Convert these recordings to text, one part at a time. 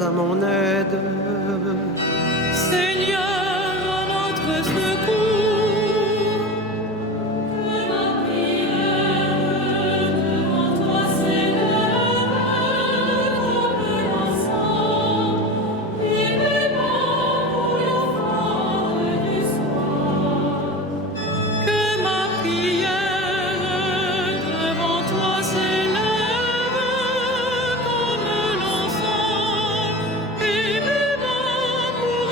à mon aide. Seigneur, à notre secours. Que ma prière devant toi s'élève comme l'encens, et mes mains pour l'offrande du soir. Que ma prière devant toi s'élève comme l'encens, et mes mains pour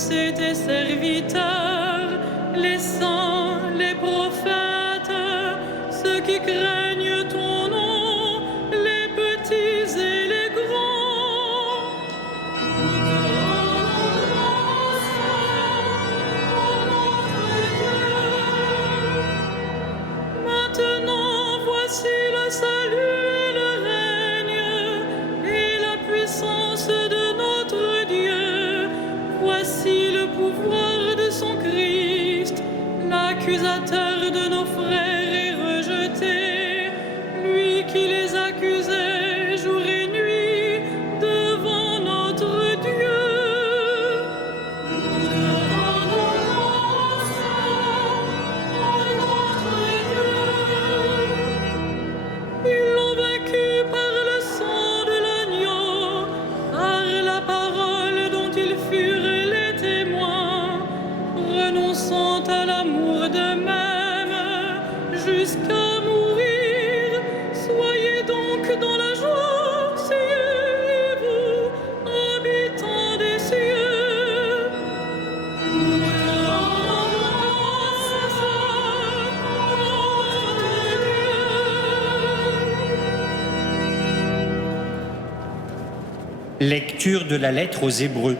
tous et tes serviteurs, les saints, les prophètes, ceux qui craignent ton nom, les petits et les grands. Nous te rendons grâce, ô notre Dieu. Maintenant, voici le salut et le règne et la puissance de notre Dieu. Voici le pouvoir de son Christ. L'accusateur de nos frères est rejeté, lui qui les accusait jour et nuit devant notre Dieu. Nous te rendons grâce, ô notre Dieu. Ils l'ont vaincu par le sang de l'agneau, par la parole dont ils furent les témoins, renonçant à l'amour d'eux-mêmes jusqu'à mourir. Soyez donc dans la joie, cieux, vous, habitants des cieux. Nous te rendons grâce, notre Dieu. Lecture de la lettre aux Hébreux.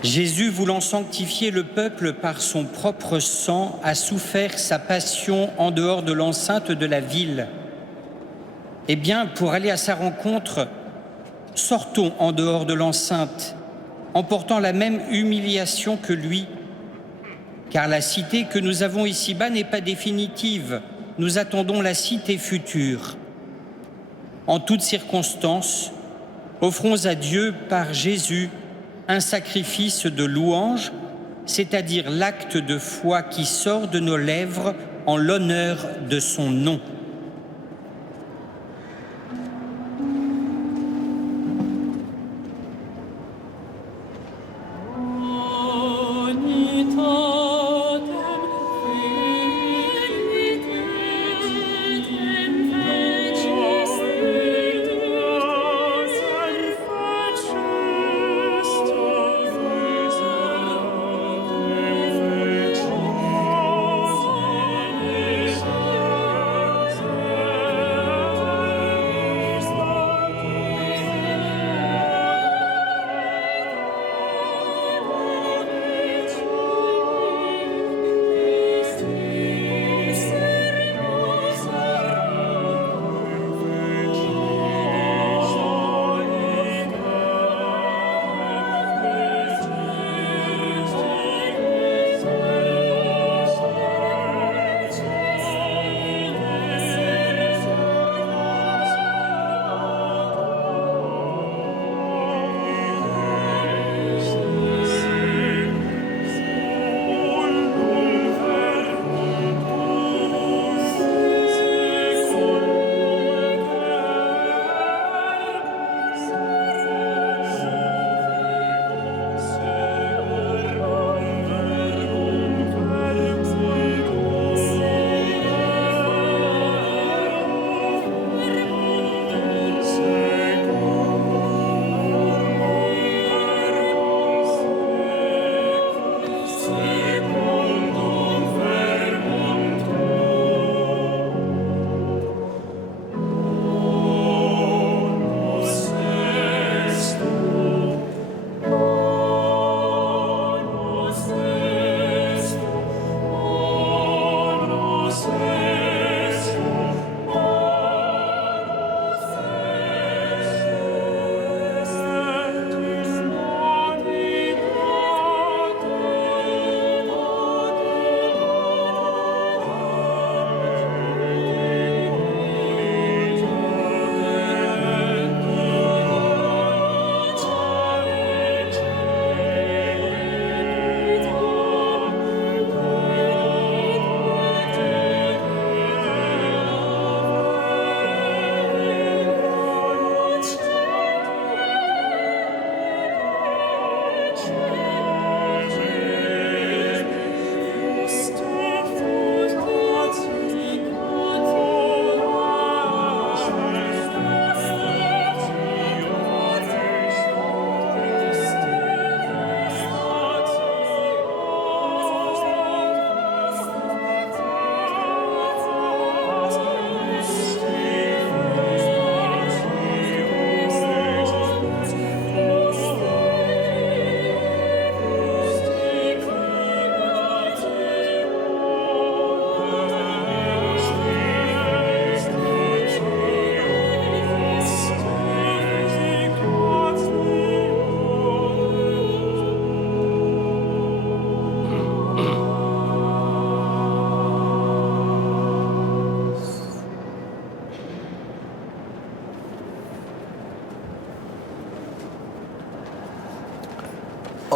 Jésus, voulant sanctifier le peuple par son propre sang, a souffert sa passion en dehors de l'enceinte de la ville. Eh bien, pour aller à sa rencontre, sortons en dehors de l'enceinte, en portant la même humiliation que lui. Car la cité que nous avons ici-bas n'est pas définitive, nous attendons la cité future. En toutes circonstances, offrons à Dieu par Jésus un sacrifice de louange, c'est-à-dire l'acte de foi qui sort de nos lèvres en l'honneur de son nom.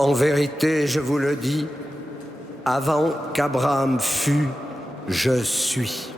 En vérité, je vous le dis, avant qu'Abraham fût, je suis.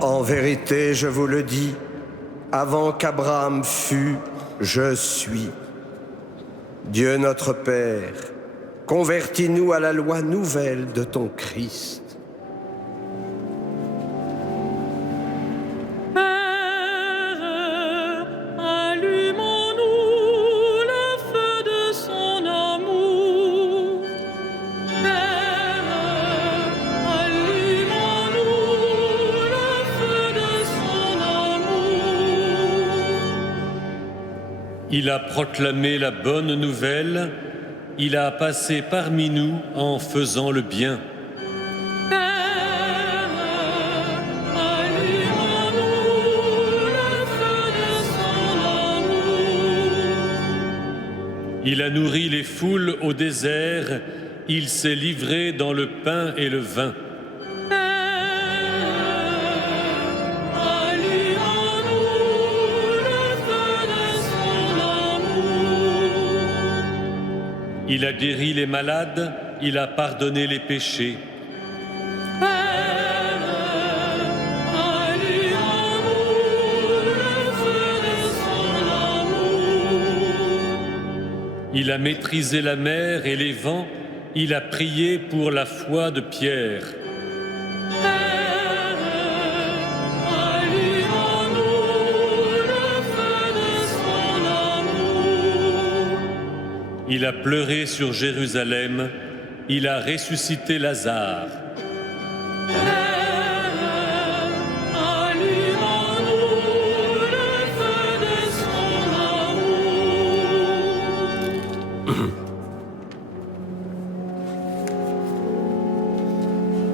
En vérité, je vous le dis, avant qu'Abraham fût, je suis. Dieu notre Père, convertis-nous à la loi nouvelle de ton Christ. Il a proclamé la bonne nouvelle, il a passé parmi nous en faisant le bien. Il a nourri les foules au désert, il s'est livré dans le pain et le vin. Il a guéri les malades, il a pardonné les péchés. Il a maîtrisé la mer et les vents, il a prié pour la foi de Pierre. Il a pleuré sur Jérusalem, il a ressuscité Lazare.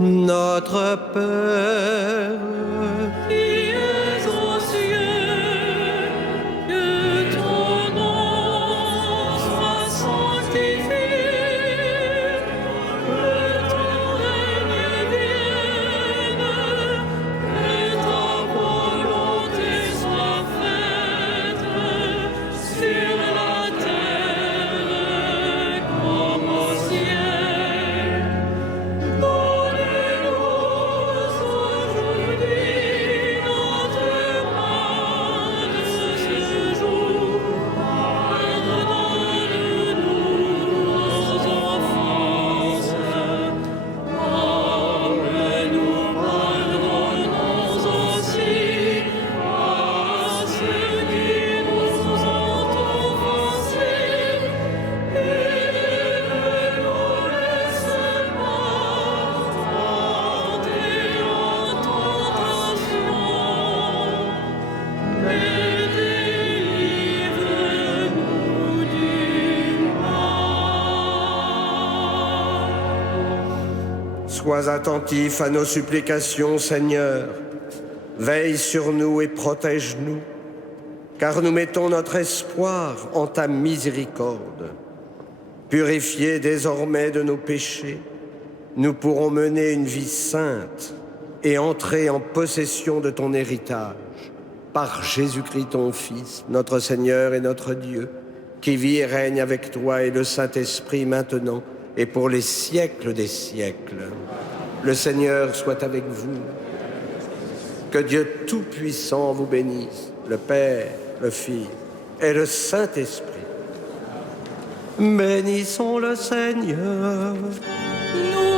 Notre Père, qui es aux cieux, que ton nom soit sanctifié. Sois attentif à nos supplications, Seigneur. Veille sur nous et protège-nous, car nous mettons notre espoir en ta miséricorde. Purifiés désormais de nos péchés, nous pourrons mener une vie sainte et entrer en possession de ton héritage, par Jésus-Christ ton Fils, notre Seigneur et notre Dieu, qui vit et règne avec toi et le Saint-Esprit maintenant et pour les siècles des siècles. Le Seigneur soit avec vous. Que Dieu Tout-Puissant vous bénisse, le Père, le Fils et le Saint-Esprit. Bénissons le Seigneur. Nous